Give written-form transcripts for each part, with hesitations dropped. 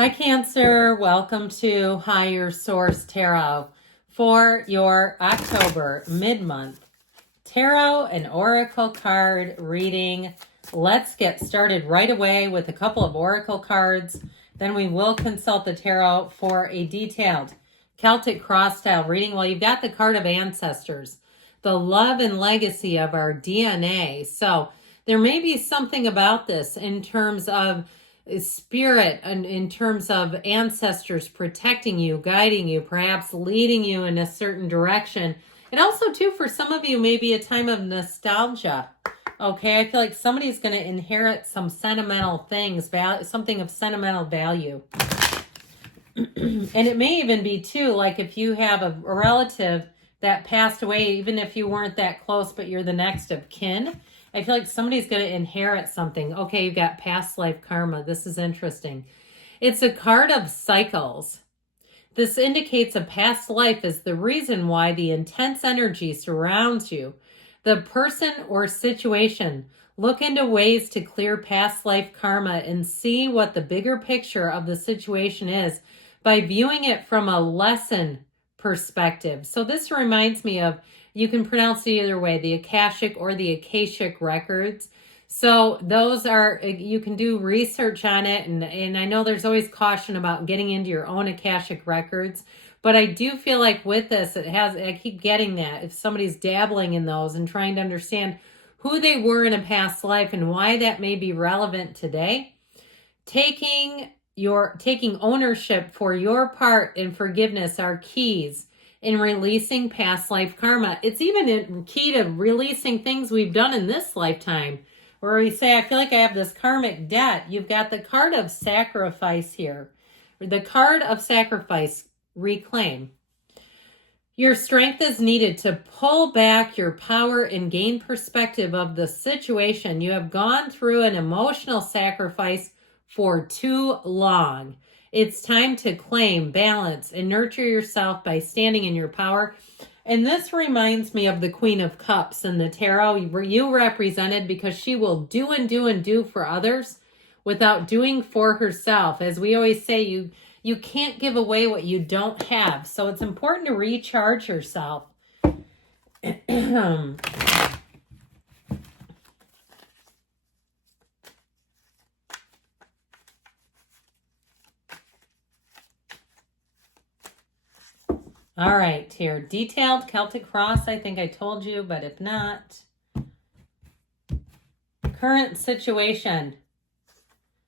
Hi, Cancer. Welcome to Higher Source Tarot for your October mid-month tarot and oracle card reading. Let's get started right away with a couple of oracle cards. Then we will consult the tarot for a detailed Celtic cross style reading. Well, you've got the card of ancestors, the love and legacy of our DNA. So there may be something about this in terms of spirit and in terms of ancestors protecting you, guiding you, perhaps leading you in a certain direction. And also, too, for some of you, maybe a time of nostalgia. Okay, I feel like somebody's going to inherit some sentimental things, something of sentimental value. And it may even be, too, like if you have a relative that passed away, even if you weren't that close, but you're the next of kin, I feel like somebody's going to inherit something. Okay, you've got past life karma. This is interesting. It's a card of cycles. This indicates a past life is the reason why the intense energy surrounds you. The person or situation. Look into ways to clear past life karma and see what the bigger picture of the situation is by viewing it from a lesson perspective. So this reminds me of, you can pronounce it either way, the Akashic or the Akashic records. So those are, you can do research on it, and I know there's always caution about getting into your own Akashic records, but I do feel like with this, I keep getting that, if somebody's dabbling in those and trying to understand who they were in a past life and why that may be relevant today, taking ownership for your part in forgiveness are keys in releasing past life karma. It's even key to releasing things we've done in this lifetime, where we say, I feel like I have this karmic debt. You've got the card of sacrifice here. The card of sacrifice, reclaim. Your strength is needed to pull back your power and gain perspective of the situation. You have gone through an emotional sacrifice for too long. It's time to claim, balance, and nurture yourself by standing in your power. And this reminds me of the Queen of Cups in the tarot. You represented, because she will do and do and do for others without doing for herself. As we always say, you can't give away what you don't have. So it's important to recharge yourself. All right, here, detailed Celtic cross. I think I told you, but if not, current situation.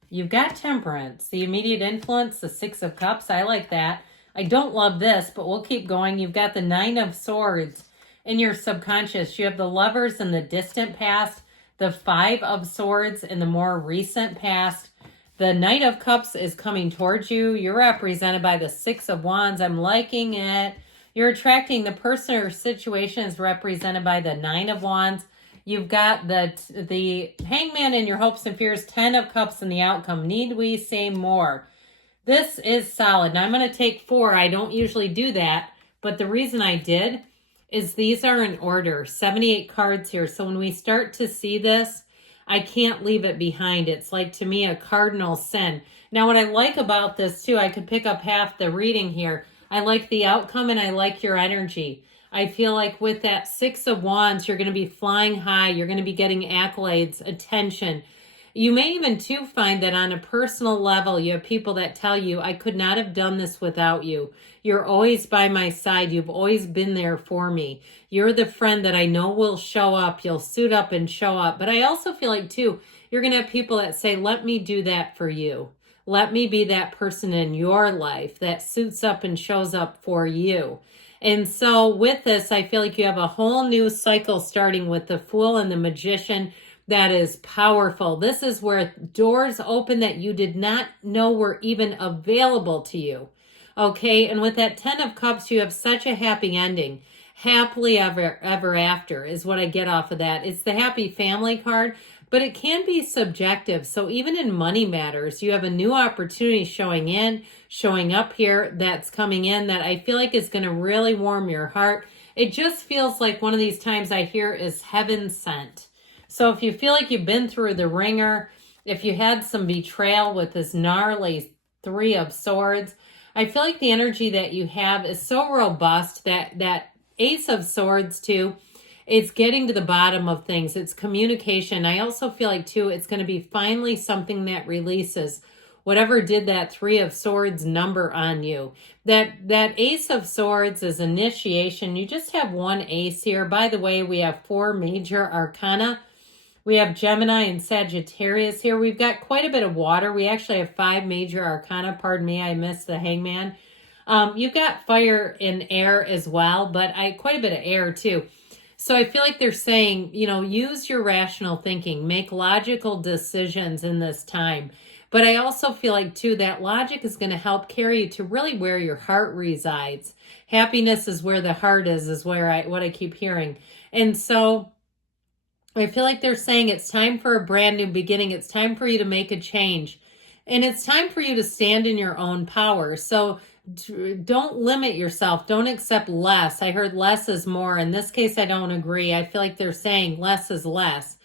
You've got temperance, the immediate influence, the Six of Cups. I like that. I don't love this, but we'll keep going. You've got the Nine of Swords in your subconscious. You have the Lovers in the distant past, the Five of Swords in the more recent past. The Knight of Cups is coming towards you. You're represented by the Six of Wands. I'm liking it. You're attracting, the person or situation is represented by the Nine of Wands. You've got the Hangman in your hopes and fears, 10 of Cups in the outcome. Need we say more? This is solid. Now I'm going to take 4. I don't usually do that, but the reason I did is these are in order. 78 cards here. So when we start to see this, I can't leave it behind. It's like, to me, a cardinal sin. Now, what I like about this, too, I could pick up half the reading here. I like the outcome and I like your energy. I feel like with that Six of Wands, you're going to be flying high. You're going to be getting accolades, attention. You may even, too, find that on a personal level, you have people that tell you, I could not have done this without you. You're always by my side. You've always been there for me. You're the friend that I know will show up. You'll suit up and show up. But I also feel like, too, you're going to have people that say, let me do that for you. Let me be that person in your life that suits up and shows up for you. And so with this, I feel like you have a whole new cycle starting with the Fool and the Magician. That is powerful. This is where doors open that you did not know were even available to you. Okay, and with that 10 of Cups, you have such a happy ending. Happily ever after is what I get off of that. It's the happy family card, but it can be subjective. So even in money matters, you have a new opportunity showing up here that's coming in that I feel like is going to really warm your heart. It just feels like one of these times I hear is heaven sent. So if you feel like you've been through the ringer, if you had some betrayal with this gnarly Three of Swords. I feel like the energy that you have is so robust that Ace of Swords too, it's getting to the bottom of things. It's communication. I also feel like too, it's going to be finally something that releases whatever did that Three of Swords number on you. That Ace of Swords is initiation. You just have one ace here. By the way, we have 4 major arcana. We have Gemini and Sagittarius here. We've got quite a bit of water. We actually have 5 major arcana. Pardon me, I missed the Hangman. You've got fire and air as well, but quite a bit of air too. So I feel like they're saying, use your rational thinking, make logical decisions in this time. But I also feel like too, that logic is going to help carry you to really where your heart resides. Happiness is where the heart is what I keep hearing. And so I feel like they're saying it's time for a brand new beginning. It's time for you to make a change. And it's time for you to stand in your own power. So don't limit yourself. Don't accept less. I heard less is more. In this case, I don't agree. I feel like they're saying less is less.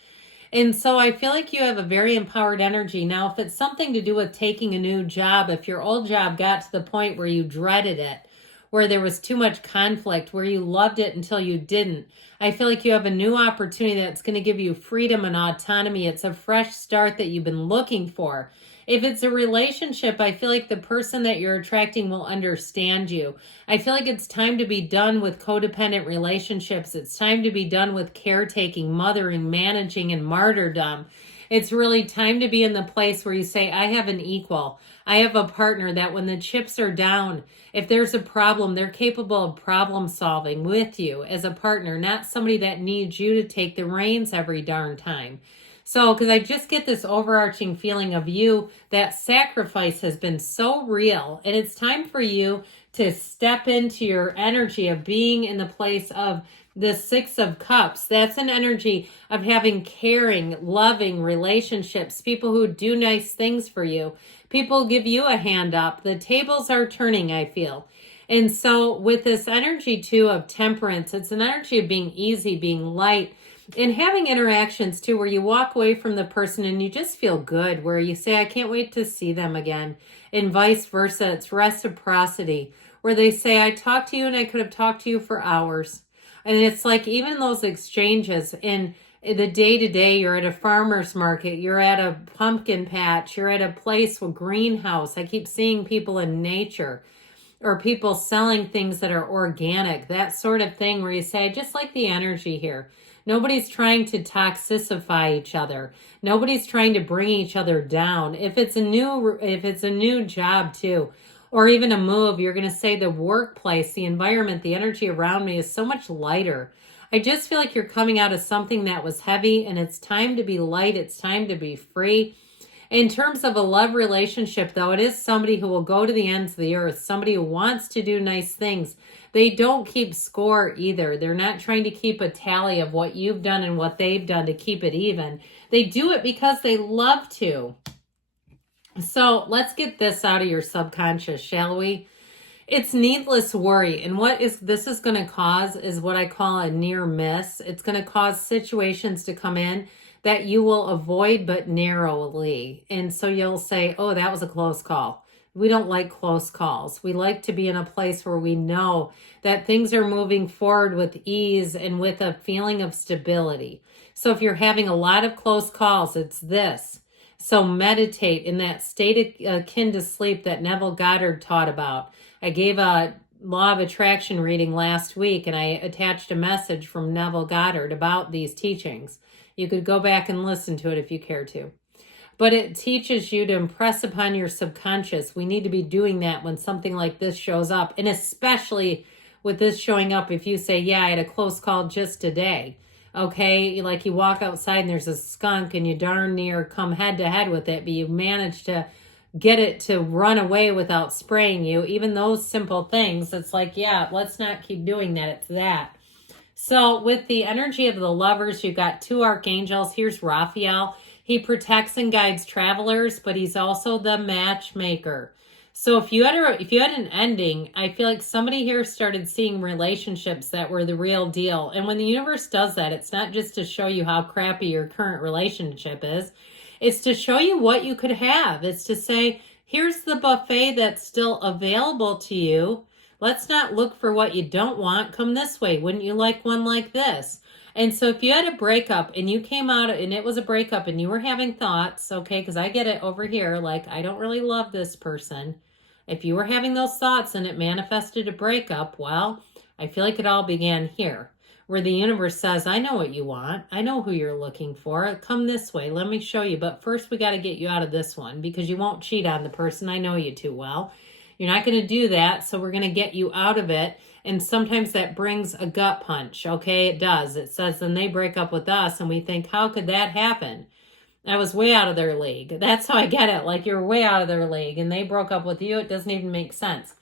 And so I feel like you have a very empowered energy. Now, if it's something to do with taking a new job, if your old job got to the point where you dreaded it, where there was too much conflict, where you loved it until you didn't, I feel like you have a new opportunity that's going to give you freedom and autonomy. It's a fresh start that you've been looking for. If it's a relationship, I feel like the person that you're attracting will understand you. I feel like it's time to be done with codependent relationships. It's time to be done with caretaking, mothering, managing, and martyrdom. It's really time to be in the place where you say, I have an equal. I have a partner that when the chips are down, if there's a problem, they're capable of problem solving with you as a partner, not somebody that needs you to take the reins every darn time. So, because I just get this overarching feeling of you, that sacrifice has been so real. And it's time for you to step into your energy of being in the place of the 6 of Cups. That's an energy of having caring, loving relationships, people who do nice things for you. People give you a hand up. The tables are turning, I feel. And so with this energy too of temperance, it's an energy of being easy, being light, and having interactions too where you walk away from the person and you just feel good, where you say, I can't wait to see them again, and vice versa. It's reciprocity, where they say, I talked to you and I could have talked to you for hours. And it's like even those exchanges in the day-to-day, you're at a farmer's market, you're at a pumpkin patch, you're at a place with greenhouse. I keep seeing people in nature, or people selling things that are organic, that sort of thing where you say, I just like the energy here. Nobody's trying to toxicify each other. Nobody's trying to bring each other down. If it's a new job too, or even a move, you're going to say the workplace, the environment, the energy around me is so much lighter. I just feel like you're coming out of something that was heavy, and it's time to be light. It's time to be free. In terms of a love relationship, though, it is somebody who will go to the ends of the earth, somebody who wants to do nice things. They don't keep score either. They're not trying to keep a tally of what you've done and what they've done to keep it even. They do it because they love to. So let's get this out of your subconscious, shall we? It's needless worry. And what this is going to cause is what I call a near miss. It's going to cause situations to come in that you will avoid but narrowly. And so you'll say, oh, that was a close call. We don't like close calls. We like to be in a place where we know that things are moving forward with ease and with a feeling of stability. So if you're having a lot of close calls, it's this. So meditate in that state akin to sleep that Neville Goddard taught about. I gave a law of attraction reading last week, and I attached a message from Neville Goddard about these teachings. You could go back and listen to it if you care to. But it teaches you to impress upon your subconscious. We need to be doing that when something like this shows up. And especially with this showing up, if you say, yeah, I had a close call just today. Okay, like you walk outside and there's a skunk and you darn near come head to head with it, but you manage to get it to run away without spraying you. Even those simple things, it's like, yeah, let's not keep doing that. It's that. So with the energy of the lovers, you've got 2 archangels. Here's Raphael. He protects and guides travelers, but he's also the matchmaker. So if you had an ending, I feel like somebody here started seeing relationships that were the real deal. And when the universe does that, it's not just to show you how crappy your current relationship is. It's to show you what you could have. It's to say, Here's the buffet that's still available to you. Let's not look for what you don't want. Come this way. Wouldn't you like one like this? And so if you had a breakup and you came out and it was a breakup and you were having thoughts, okay, because I get it over here, like, I don't really love this person. If you were having those thoughts and it manifested a breakup, well, I feel like it all began here, where the universe says, I know what you want. I know who you're looking for. Come this way. Let me show you. But first, we got to get you out of this one because you won't cheat on the person. I know you too well. You're not going to do that, so we're going to get you out of it. And sometimes that brings a gut punch, okay? It does. It says, then they break up with us, and we think, how could that happen? I was way out of their league. That's how I get it. Like, you're way out of their league, and they broke up with you. It doesn't even make sense.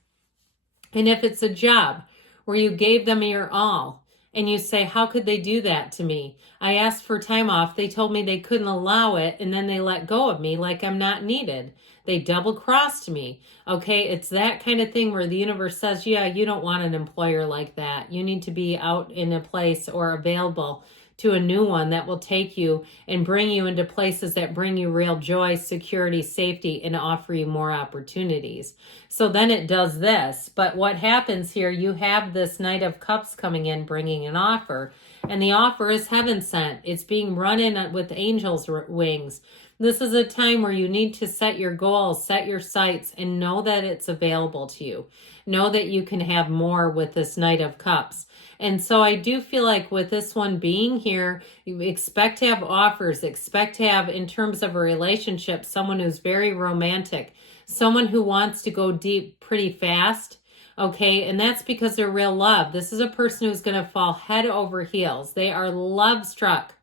And if it's a job where you gave them your all, and you say, how could they do that to me? I asked for time off. They told me they couldn't allow it, and then they let go of me like I'm not needed. They double-crossed me. Okay, it's that kind of thing where the universe says, yeah, you don't want an employer like that. You need to be out in a place or available to a new one that will take you and bring you into places that bring you real joy, security, safety, and offer you more opportunities. So then it does this. But what happens here, you have this Knight of Cups coming in, bringing an offer. And the offer is heaven sent. It's being run in with angels' wings. This is a time where you need to set your goals, set your sights, and know that it's available to you. Know that you can have more with this Knight of Cups. And so I do feel like with this one being here, you expect to have offers, expect to have, in terms of a relationship, someone who's very romantic, someone who wants to go deep pretty fast. Okay, and that's because they're real love. This is a person who's going to fall head over heels. They are love struck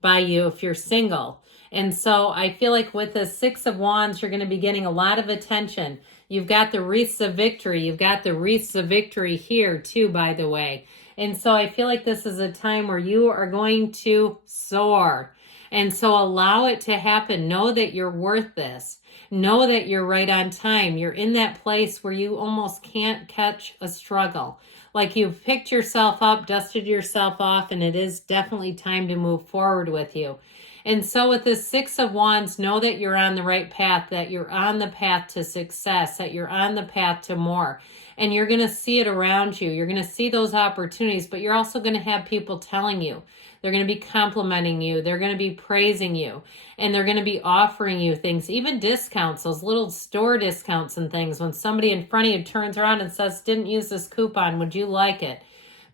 by you if you're single. And so I feel like with the Six of Wands, you're going to be getting a lot of attention. You've got the wreaths of victory. You've got the wreaths of victory here too, by the way. And so I feel like this is a time where you are going to soar. And so allow it to happen. Know that you're worth this. Know that you're right on time. You're in that place where you almost can't catch a struggle. Like you've picked yourself up, dusted yourself off, and it is definitely time to move forward with you. And so with this Six of Wands, know that you're on the right path, that you're on the path to success, that you're on the path to more. And you're going to see it around you. You're going to see those opportunities, but you're also going to have people telling you. They're going to be complimenting you. They're going to be praising you. And they're going to be offering you things, even discounts, those little store discounts and things. When somebody in front of you turns around and says, didn't use this coupon, would you like it?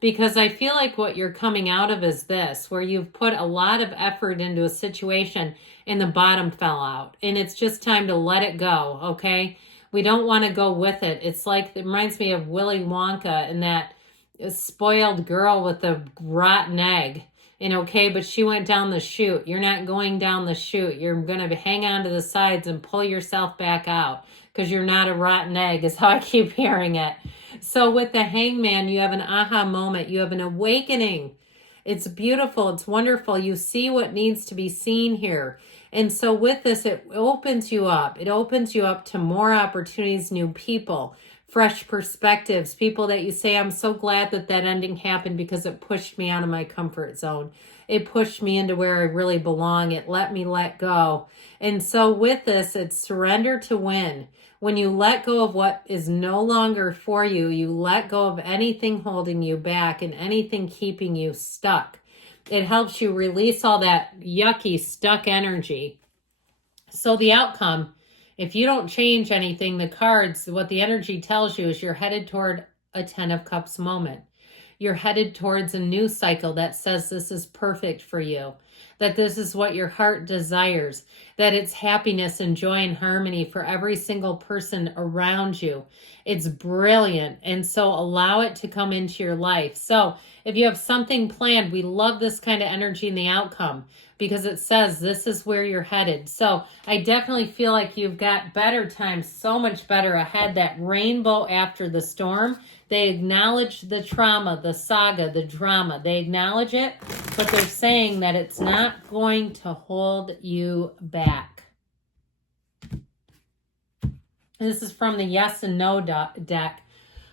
Because I feel like what you're coming out of is this, where you've put a lot of effort into a situation and the bottom fell out. And it's just time to let it go, okay? We don't want to go with it. It's like, it reminds me of Willy Wonka and that spoiled girl with the rotten egg. And okay, but she went down the chute. You're not going down the chute. You're going to hang on to the sides and pull yourself back out because you're not a rotten egg is how I keep hearing it. So with the Hangman, you have an aha moment. You have an awakening. It's beautiful. It's wonderful. You see what needs to be seen here. And so with this, it opens you up. It opens you up to more opportunities, new people, fresh perspectives, people that you say, I'm so glad that that ending happened because it pushed me out of my comfort zone. It pushed me into where I really belong. It let me let go. And so with this, it's surrender to win. When you let go of what is no longer for you, you let go of anything holding you back and anything keeping you stuck. It helps you release all that yucky, stuck energy. So the outcome, if you don't change anything, the cards, what the energy tells you is you're headed toward a 10 of Cups moment. You're headed towards a new cycle that says this is perfect for you, that this is what your heart desires, that it's happiness and joy and harmony for every single person around you. It's brilliant. And so allow it to come into your life. So if you have something planned, we love this kind of energy in the outcome because it says this is where you're headed. So I definitely feel like you've got better times, so much better ahead, that rainbow after the storm. They acknowledge the trauma, the saga, the drama. They acknowledge it, but they're saying that it's not going to hold you back. This is from the Yes and No deck.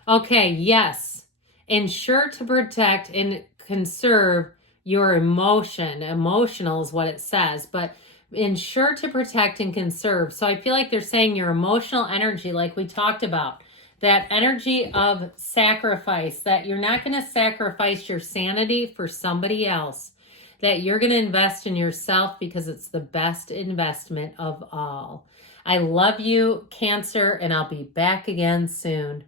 Okay, yes. Ensure to protect and conserve your emotion. Emotional is what it says, but ensure to protect and conserve. So I feel like they're saying your emotional energy, like we talked about, that energy of sacrifice, that you're not going to sacrifice your sanity for somebody else, that you're going to invest in yourself because it's the best investment of all. I love you, Cancer, and I'll be back again soon.